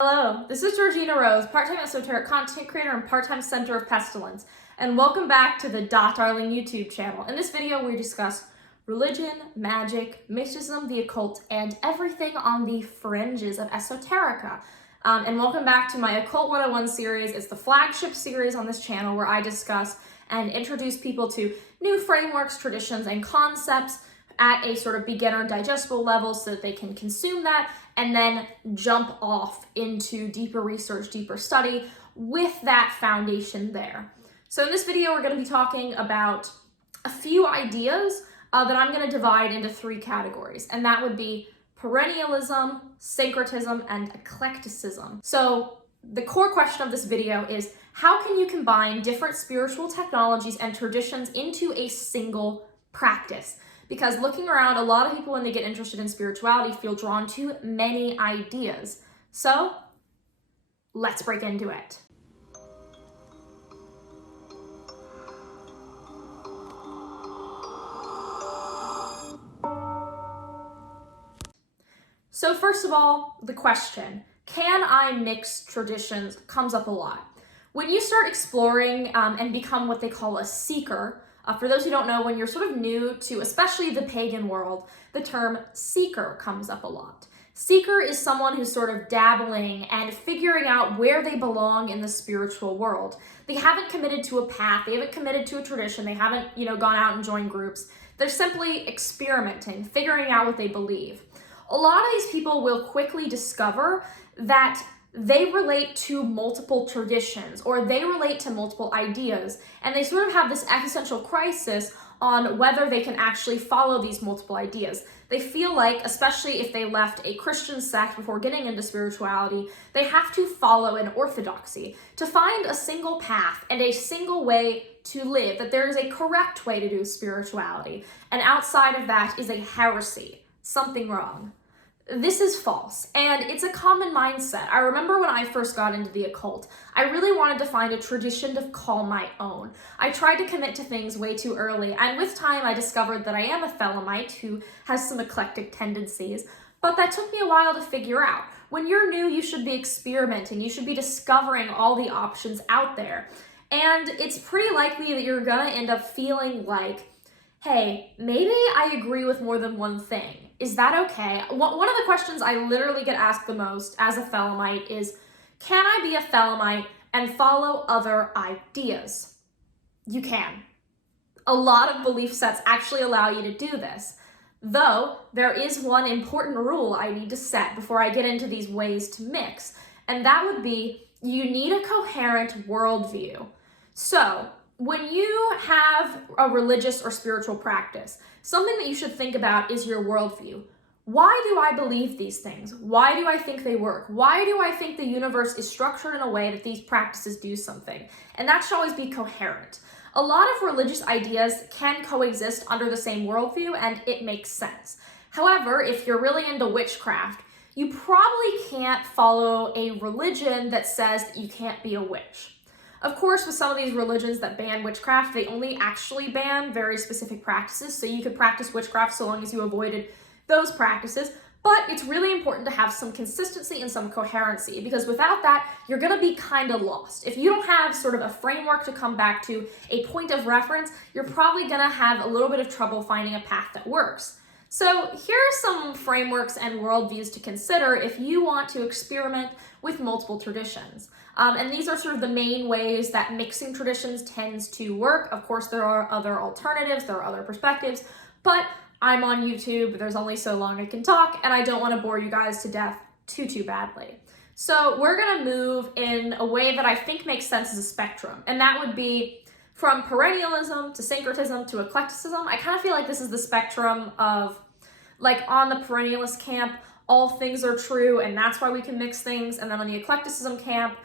Hello, this is Georgina Rose, part-time esoteric content creator and part-time center of pestilence, and welcome back to the Darling YouTube channel. In this video, we discuss religion, magic, mysticism, the occult, and everything on the fringes of esoterica. And welcome back to my Occult 101 series. It's the flagship series on this channel where I discuss and introduce people to new frameworks, traditions, and concepts at a sort of beginner digestible level so that they can consume that and then jump off into deeper research, deeper study with that foundation there. So in this video, we're going to be talking about a few ideas that I'm going to divide into three categories, and that would be perennialism, syncretism, and eclecticism. So the core question of this video is, how can you combine different spiritual technologies and traditions into a single practice? Because looking around, a lot of people, when they get interested in spirituality, feel drawn to many ideas. So let's break into it. So first of all, the question, can I mix traditions, comes up a lot. When you start exploring and become what they call a seeker, for those who don't know, when you're sort of new to especially the pagan world, the term seeker comes up a lot. Seeker is someone who's sort of dabbling and figuring out where they belong in the spiritual world. They haven't committed to a path, they haven't committed to a tradition, they haven't, gone out and joined groups. They're simply experimenting, figuring out what they believe. A lot of these people will quickly discover that they relate to multiple traditions or they relate to multiple ideas, and they sort of have this existential crisis on whether they can actually follow these multiple ideas. They feel like, especially if they left a Christian sect before getting into spirituality, they have to follow an orthodoxy to find a single path and a single way to live, that there is a correct way to do spirituality, and outside of that is a heresy, something wrong. This is false, and it's a common mindset. I remember when I first got into the occult, I really wanted to find a tradition to call my own. I tried to commit to things way too early, and with time I discovered that I am a Thelemite who has some eclectic tendencies, but that took me a while to figure out. When you're new, you should be experimenting, you should be discovering all the options out there, and it's pretty likely that you're gonna end up feeling like, hey, maybe I agree with more than one thing. Is that okay? One of the questions I literally get asked the most as a Thelemite is, can I be a Thelemite and follow other ideas? You can. A lot of belief sets actually allow you to do this. Though, there is one important rule I need to set before I get into these ways to mix, and that would be, you need a coherent worldview. So, when you have a religious or spiritual practice, something that you should think about is your worldview. Why do I believe these things? Why do I think they work? Why do I think the universe is structured in a way that these practices do something? And that should always be coherent. A lot of religious ideas can coexist under the same worldview, and it makes sense. However, if you're really into witchcraft, you probably can't follow a religion that says that you can't be a witch. Of course, with some of these religions that ban witchcraft, they only actually ban very specific practices, so you could practice witchcraft so long as you avoided those practices, but it's really important to have some consistency and some coherency, because without that, you're gonna be kind of lost. If you don't have sort of a framework to come back to, a point of reference, you're probably gonna have a little bit of trouble finding a path that works. So here are some frameworks and worldviews to consider if you want to experiment with multiple traditions. And these are sort of the main ways that mixing traditions tends to work. Of course, there are other alternatives, there are other perspectives, but I'm on YouTube, there's only so long I can talk, and I don't want to bore you guys to death too badly. So we're gonna move in a way that I think makes sense as a spectrum, and that would be from perennialism to syncretism to eclecticism. I kind of feel like this is the spectrum of, like, on the perennialist camp, all things are true and that's why we can mix things, and then on the eclecticism camp,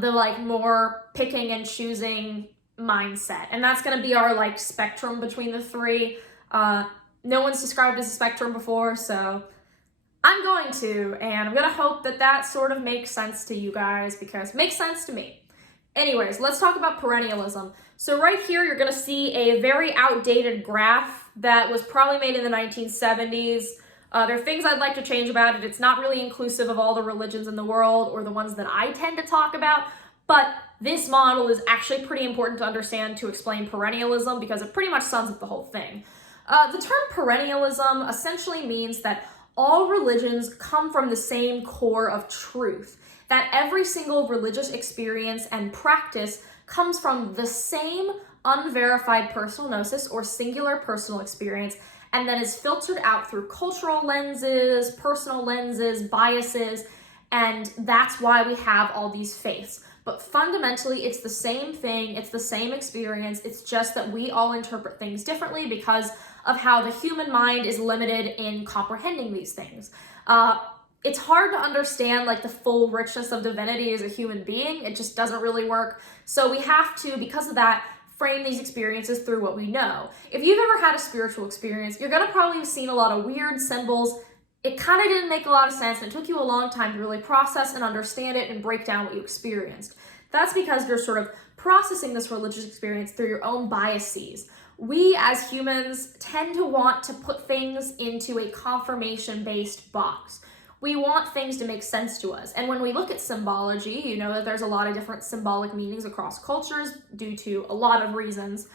the like more picking and choosing mindset. And that's gonna be our like spectrum between the three. No one's described as a spectrum before, so I'm going to, and I'm gonna hope that that sort of makes sense to you guys, because it makes sense to me. Anyways, let's talk about perennialism. So right here, you're gonna see a very outdated graph that was probably made in the 1970s. There are things I'd like to change about it. It's not really inclusive of all the religions in the world or the ones that I tend to talk about, but this model is actually pretty important to understand to explain perennialism because it pretty much sums up the whole thing. The term perennialism essentially means that all religions come from the same core of truth, that every single religious experience and practice comes from the same unverified personal gnosis or singular personal experience, and then is filtered out through cultural lenses, personal lenses, biases, and that's why we have all these faiths. But fundamentally, it's the same thing, it's the same experience, it's just that we all interpret things differently because of how the human mind is limited in comprehending these things. It's hard to understand like the full richness of divinity as a human being. It just doesn't really work. So we have to, because of that, frame these experiences through what we know. If you've ever had a spiritual experience, you're gonna probably have seen a lot of weird symbols. It kind of didn't make a lot of sense, and it took you a long time to really process and understand it and break down what you experienced. That's because you're sort of processing this religious experience through your own biases. We as humans tend to want to put things into a confirmation-based box. We want things to make sense to us. And when we look at symbology, you know that there's a lot of different symbolic meanings across cultures due to a lot of reasons.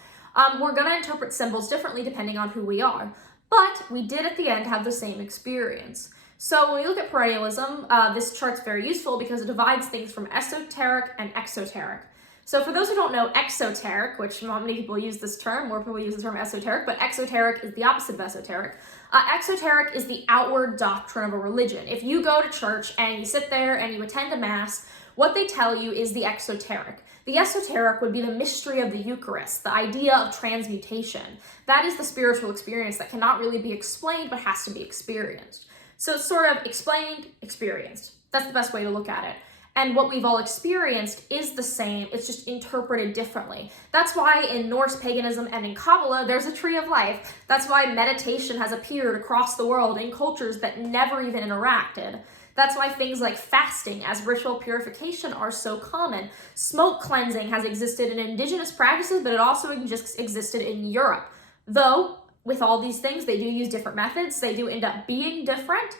We're going to interpret symbols differently depending on who we are. But we did at the end have the same experience. So when we look at perennialism, this chart's very useful because it divides things from esoteric and exoteric. So for those who don't know exoteric, which not many people use this term, more people use the term esoteric, but exoteric is the opposite of esoteric. Exoteric is the outward doctrine of a religion. If you go to church and you sit there and you attend a mass, what they tell you is the exoteric. The esoteric would be the mystery of the Eucharist, the idea of transmutation. That is the spiritual experience that cannot really be explained but has to be experienced. So it's sort of explained, experienced. That's the best way to look at it. And what we've all experienced is the same, it's just interpreted differently. That's why in Norse paganism and in Kabbalah, there's a tree of life. That's why meditation has appeared across the world in cultures that never even interacted. That's why things like fasting as ritual purification are so common. Smoke cleansing has existed in indigenous practices, but it also just existed in Europe. Though, with all these things, they do use different methods. They do end up being different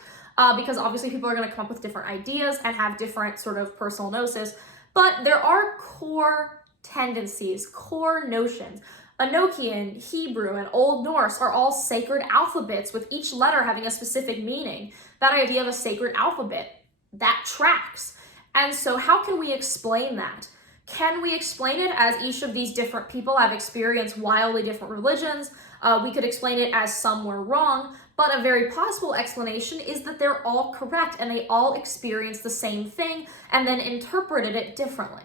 because obviously people are going to come up with different ideas and have different sort of personal gnosis. But there are core tendencies, core notions. Enochian, Hebrew, and Old Norse are all sacred alphabets with each letter having a specific meaning. That idea of a sacred alphabet, that tracks. And so how can we explain that? Can we explain it as each of these different people have experienced wildly different religions? We could explain it as some were wrong, but a very possible explanation is that they're all correct and they all experienced the same thing and then interpreted it differently.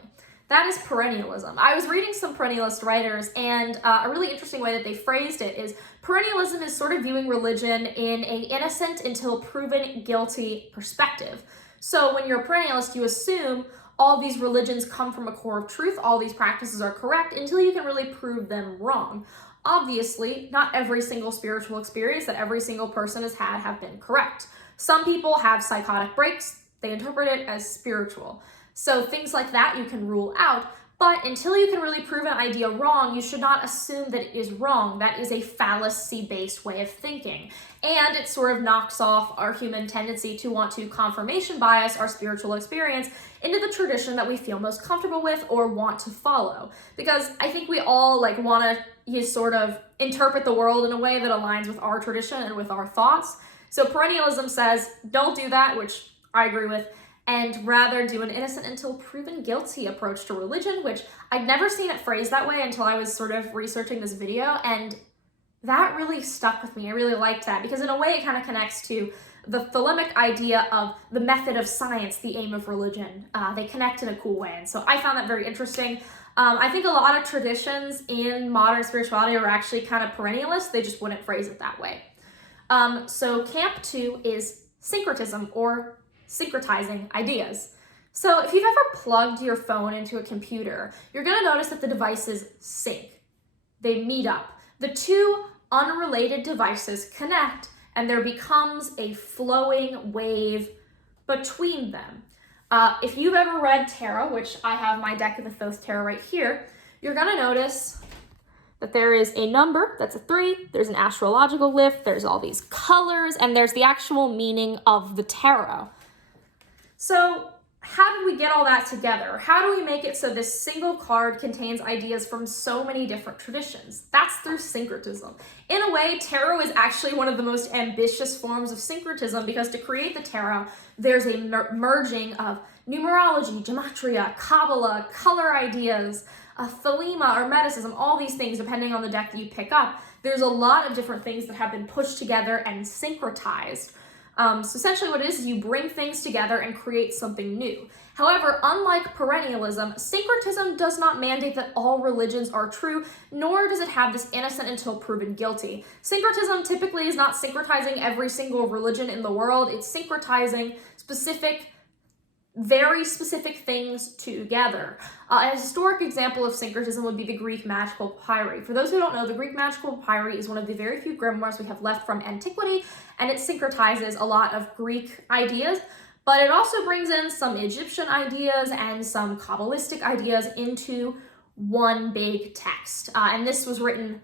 That is perennialism. I was reading some perennialist writers, and a really interesting way that they phrased it is perennialism is sort of viewing religion in an innocent until proven guilty perspective. So when you're a perennialist, you assume all these religions come from a core of truth, all these practices are correct until you can really prove them wrong. Obviously, not every single spiritual experience that every single person has had have been correct. Some people have psychotic breaks, they interpret it as spiritual. So things like that you can rule out, but until you can really prove an idea wrong, you should not assume that it is wrong. That is a fallacy-based way of thinking. And it sort of knocks off our human tendency to want to confirmation bias our spiritual experience into the tradition that we feel most comfortable with or want to follow. Because I think we all want to sort of interpret the world in a way that aligns with our tradition and with our thoughts. So perennialism says, don't do that, which I agree with, and rather do an innocent until proven guilty approach to religion, which I'd never seen it phrased that way until I was sort of researching this video, and that really stuck with me. I really liked that, because in a way it kind of connects to the Thelemic idea of the method of science, the aim of religion. They connect in a cool way, and so I found that very interesting. I think a lot of traditions in modern spirituality are actually kind of perennialist, they just wouldn't phrase it that way. So camp 2 is syncretism, or syncretizing ideas. So if you've ever plugged your phone into a computer, you're going to notice that the devices sync. They meet up. The two unrelated devices connect, and there becomes a flowing wave between them. If you've ever read tarot, which I have my deck of the Thoth tarot right here, you're going to notice that there is a number that's a 3, there's an astrological glyph, there's all these colors, and there's the actual meaning of the tarot. So how do we get all that together? How do we make it so this single card contains ideas from so many different traditions? That's through syncretism. In a way, tarot is actually one of the most ambitious forms of syncretism, because to create the tarot, there's a merging of numerology, gematria, Kabbalah, color ideas, Thelema, Hermeticism, all these things depending on the deck that you pick up. There's a lot of different things that have been pushed together and syncretized. So essentially what it is you bring things together and create something new. However, unlike perennialism, syncretism does not mandate that all religions are true, nor does it have this innocent until proven guilty. Syncretism typically is not syncretizing every single religion in the world, it's syncretizing very specific things together. A historic example of syncretism would be the Greek magical papyri. For those who don't know, the Greek magical papyri is one of the very few grimoires we have left from antiquity, and it syncretizes a lot of Greek ideas, but it also brings in some Egyptian ideas and some Kabbalistic ideas into one big text. And this was written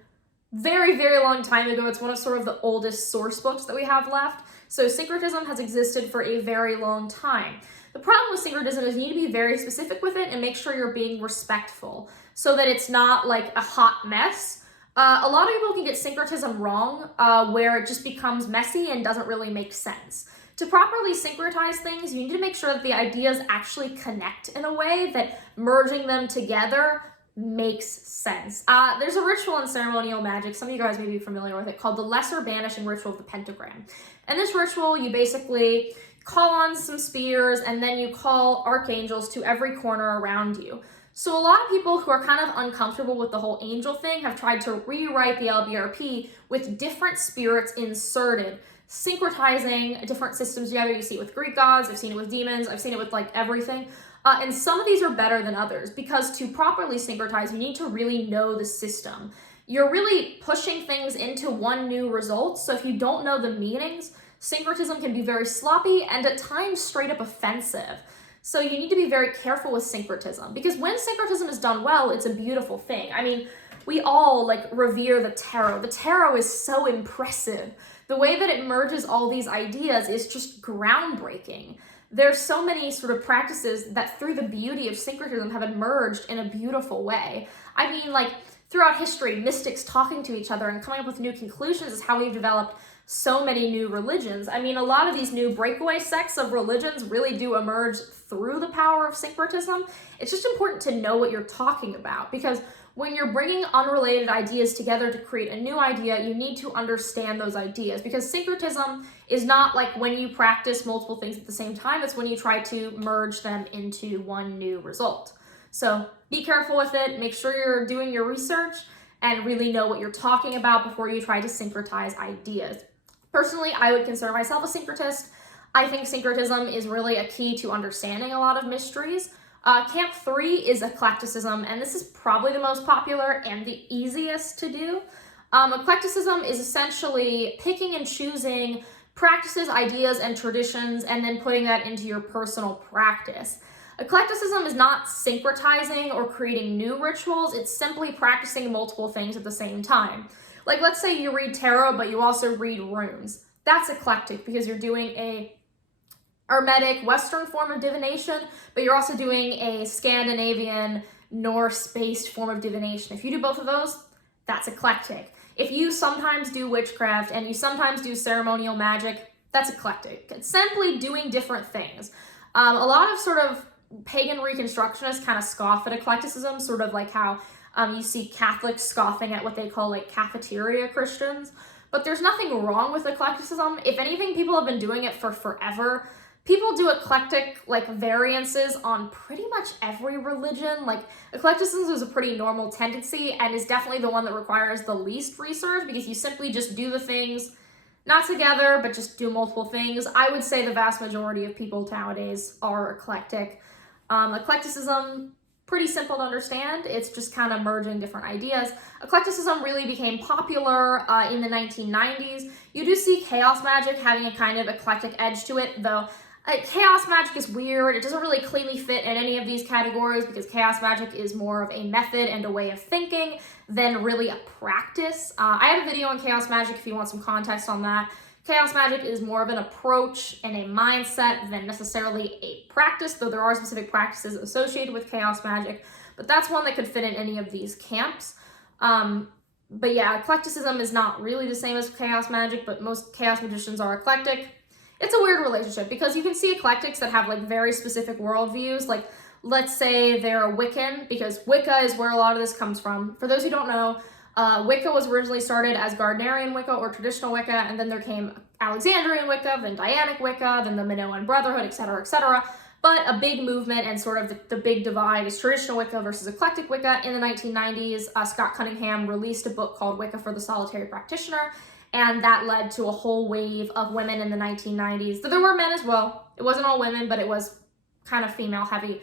very, very long time ago. It's one of sort of the oldest source books that we have left. So syncretism has existed for a very long time. The problem with syncretism is you need to be very specific with it and make sure you're being respectful so that it's not like a hot mess. A lot of people can get syncretism wrong, where it just becomes messy and doesn't really make sense. To properly syncretize things, you need to make sure that the ideas actually connect in a way that merging them together makes sense. There's a ritual in ceremonial magic, some of you guys may be familiar with it, called the Lesser Banishing Ritual of the Pentagram. In this ritual, you basically call on some spears and then you call archangels to every corner around you. So a lot of people who are kind of uncomfortable with the whole angel thing have tried to rewrite the LBRP with different spirits inserted, syncretizing different systems together. You see it with Greek gods, I've seen it with demons, I've seen it with like everything. And some of these are better than others, because to properly syncretize, you need to really know the system. You're really pushing things into one new result, so if you don't know the meanings, syncretism can be very sloppy and at times straight up offensive. So you need to be very careful with syncretism, because when syncretism is done well, it's a beautiful thing. I mean, we all like revere the tarot. The tarot is so impressive. The way that it merges all these ideas is just groundbreaking. There's so many sort of practices that through the beauty of syncretism have emerged in a beautiful way. I mean, like throughout history, mystics talking to each other and coming up with new conclusions is how we've developed so many new religions. I mean, a lot of these new breakaway sects of religions really do emerge through the power of syncretism. It's just important to know what you're talking about, because when you're bringing unrelated ideas together to create a new idea, you need to understand those ideas, because syncretism is not like when you practice multiple things at the same time, it's when you try to merge them into one new result. So be careful with it, make sure you're doing your research and really know what you're talking about before you try to syncretize ideas. Personally, I would consider myself a syncretist. I think syncretism is really a key to understanding a lot of mysteries. Camp 3 is Eclecticism, and this is probably the most popular and the easiest to do. Eclecticism is essentially picking and choosing practices, ideas, and traditions, and then putting that into your personal practice. Eclecticism is not syncretizing or creating new rituals, it's simply practicing multiple things at the same time. Like, let's say you read tarot, but you also read runes. That's eclectic, because you're doing a Hermetic Western form of divination, but you're also doing a Scandinavian Norse-based form of divination. If you do both of those, that's eclectic. If you sometimes do witchcraft and you sometimes do ceremonial magic, that's eclectic. It's simply doing different things. A lot of sort of pagan reconstructionists kind of scoff at eclecticism, sort of like how you see Catholics scoffing at what they call like cafeteria Christians. But there's nothing wrong with eclecticism. If anything, people have been doing it for forever. People do eclectic like variances on pretty much every religion. Like, eclecticism is a pretty normal tendency and is definitely the one that requires the least research, because you simply just do the things not together, but just do multiple things. I would say the vast majority of people nowadays are eclectic. Eclecticism, pretty simple to understand. It's just kind of merging different ideas. Eclecticism really became popular in the 1990s. You do see chaos magic having a kind of eclectic edge to it, though Chaos magic is weird. It doesn't really cleanly fit in any of these categories because chaos magic is more of a method and a way of thinking than really a practice. I have a video on chaos magic if you want some context on that. Chaos magic is more of an approach and a mindset than necessarily a practice, though there are specific practices associated with chaos magic, but that's one that could fit in any of these camps. But yeah, eclecticism is not really the same as chaos magic, but most chaos magicians are eclectic. It's a weird relationship because you can see eclectics that have like very specific worldviews. Like, let's say they're a Wiccan, because Wicca is where a lot of this comes from. For those who don't know, Wicca was originally started as Gardnerian Wicca or traditional Wicca, and then there came Alexandrian Wicca, then Dianic Wicca, then the Minoan Brotherhood, etc., etc. But a big movement and sort of the big divide is traditional Wicca versus eclectic Wicca. In the 1990s, Scott Cunningham released a book called Wicca for the Solitary Practitioner, and that led to a whole wave of women in the 1990s. There were men as well. It wasn't all women, but it was kind of female heavy,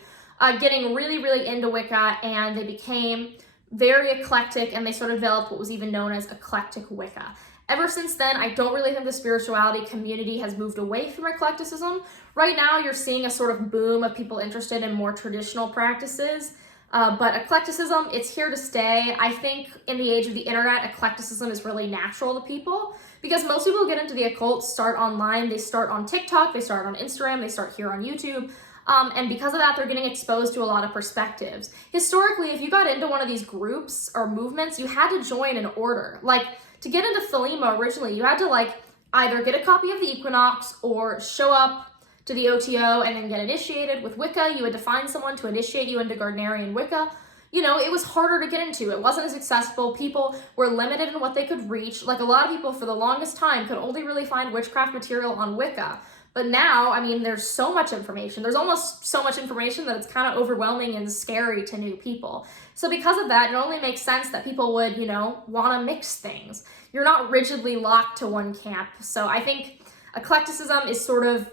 getting really, really into Wicca, and they became very eclectic, and they sort of developed what was even known as eclectic Wicca. Ever since then, I don't really think the spirituality community has moved away from eclecticism. Right now, you're seeing a sort of boom of people interested in more traditional practices, but eclecticism, it's here to stay. I think in the age of the internet, eclecticism is really natural to people because most people who get into the occult start online. They start on TikTok, they start on Instagram, they start here on YouTube. And because of that, they're getting exposed to a lot of perspectives. Historically, if you got into one of these groups or movements, you had to join an order. Like, to get into Thelema originally, you had to like either get a copy of the Equinox or show up to the OTO and then get initiated. With Wicca, you had to find someone to initiate you into Gardnerian Wicca. You know, it was harder to get into. It wasn't as accessible. People were limited in what they could reach. Like, a lot of people for the longest time could only really find witchcraft material on Wicca. But now, I mean, there's so much information. There's almost so much information that it's kind of overwhelming and scary to new people. So because of that, it only makes sense that people would, you know, want to mix things. You're not rigidly locked to one camp. So I think eclecticism is sort of,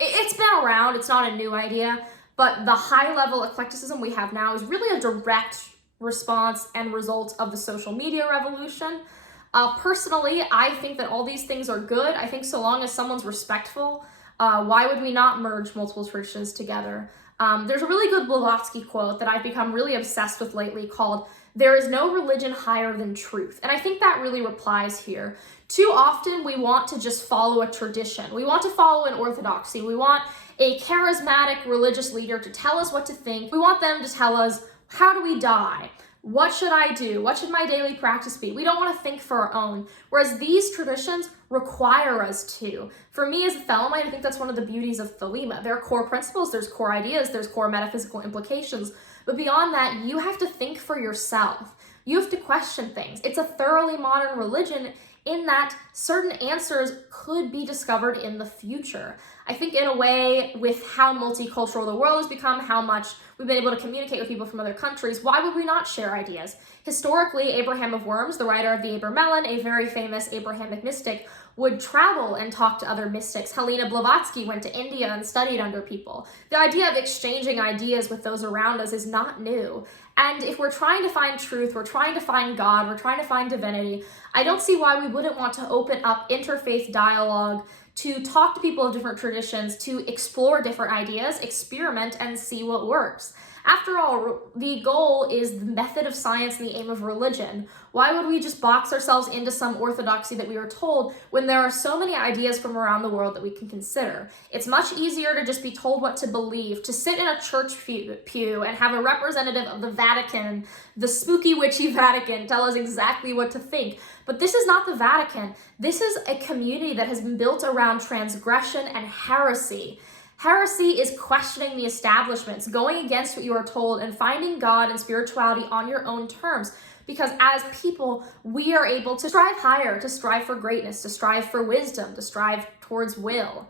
it's been around. It's not a new idea. But the high-level eclecticism we have now is really a direct response and result of the social media revolution. Personally, I think that all these things are good. I think so long as someone's respectful, why would we not merge multiple traditions together? There's a really good Blavatsky quote that I've become really obsessed with lately called, "There is no religion higher than truth." And I think that really applies here. Too often we want to just follow a tradition. We want to follow an orthodoxy. We want a charismatic religious leader to tell us what to think. We want them to tell us, how do we die? What should I do? What should my daily practice be? We don't want to think for our own, whereas these traditions require us to. For me as a Thelemite, I think that's one of the beauties of Thelema. There are core principles, there's core ideas, there's core metaphysical implications, but beyond that, you have to think for yourself. You have to question things. It's a thoroughly modern religion in that certain answers could be discovered in the future. I think in a way, with how multicultural the world has become, how much we've been able to communicate with people from other countries, why would we not share ideas? Historically, Abraham of Worms, the writer of the Abramelin, a very famous Abrahamic mystic, would travel and talk to other mystics. Helena Blavatsky went to India and studied under people. The idea of exchanging ideas with those around us is not new. And if we're trying to find truth, we're trying to find God, we're trying to find divinity, I don't see why we wouldn't want to open up interfaith dialogue to talk to people of different traditions, to explore different ideas, experiment, and see what works. After all, the goal is the method of science and the aim of religion. Why would we just box ourselves into some orthodoxy that we were told when there are so many ideas from around the world that we can consider? It's much easier to just be told what to believe, to sit in a church pew and have a representative of the Vatican, the spooky witchy Vatican, tell us exactly what to think. But this is not the Vatican. This is a community that has been built around transgression and heresy. Heresy is questioning the establishments, going against what you are told, and finding God and spirituality on your own terms. Because as people, we are able to strive higher, to strive for greatness, to strive for wisdom, to strive towards will.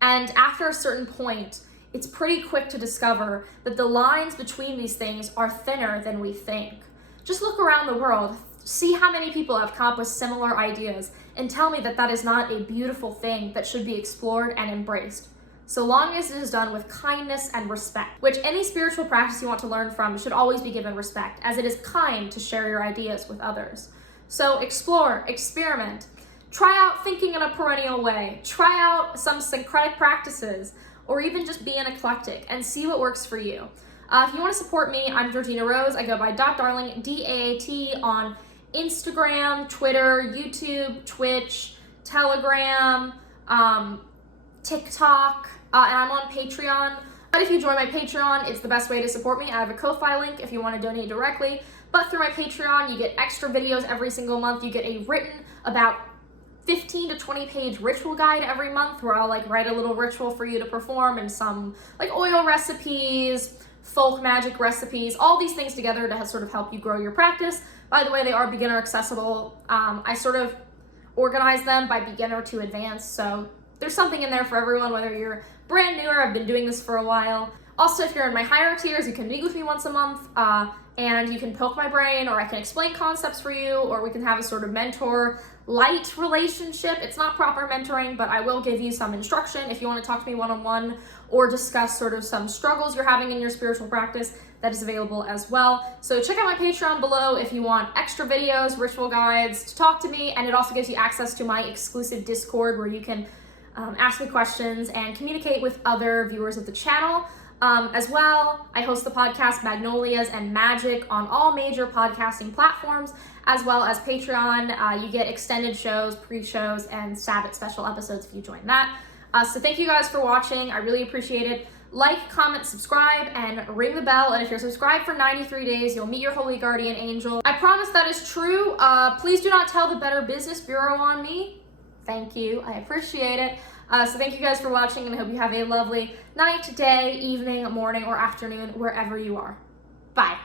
And after a certain point, it's pretty quick to discover that the lines between these things are thinner than we think. Just look around the world, see how many people have come up with similar ideas, and tell me that that is not a beautiful thing that should be explored and embraced. So long as it is done with kindness and respect, which any spiritual practice you want to learn from should always be given respect, as it is kind to share your ideas with others. So explore, experiment, try out thinking in a perennial way, try out some syncretic practices, or even just be an eclectic and see what works for you. If you want to support me, I'm Georgina Rose. I go by .darling, DAAT, on Instagram, Twitter, YouTube, Twitch, Telegram, TikTok, and I'm on Patreon. But if you join my Patreon, it's the best way to support me. I have a Ko-Fi link if you want to donate directly. But through my Patreon, you get extra videos every single month. You get a written about 15 to 20 page ritual guide every month where I'll like write a little ritual for you to perform, and some like oil recipes, folk magic recipes, all these things together to sort of help you grow your practice. By the way, they are beginner accessible. I sort of organize them by beginner to advanced, so there's something in there for everyone, whether you're brand new or I've been doing this for a while. Also, if you're in my higher tiers, you can meet with me once a month, and you can poke my brain, or I can explain concepts for you, or we can have a sort of mentor-light relationship. It's not proper mentoring, but I will give you some instruction if you want to talk to me one-on-one or discuss sort of some struggles you're having in your spiritual practice. That is available as well. So check out my Patreon below if you want extra videos, ritual guides, to talk to me, and it also gives you access to my exclusive Discord where you can ask me questions and communicate with other viewers of the channel. As well, I host the podcast Magnolias and Magic on all major podcasting platforms, as well as Patreon. You get extended shows, pre-shows, and Sabbath special episodes if you join that. So thank you guys for watching. I really appreciate it. Like, comment, subscribe, and ring the bell. And if you're subscribed for 93 days, you'll meet your holy guardian angel. I promise that is true. Please do not tell the Better Business Bureau on me. Thank you. I appreciate it. So thank you guys for watching, and I hope you have a lovely night, day, evening, morning, or afternoon, wherever you are. Bye.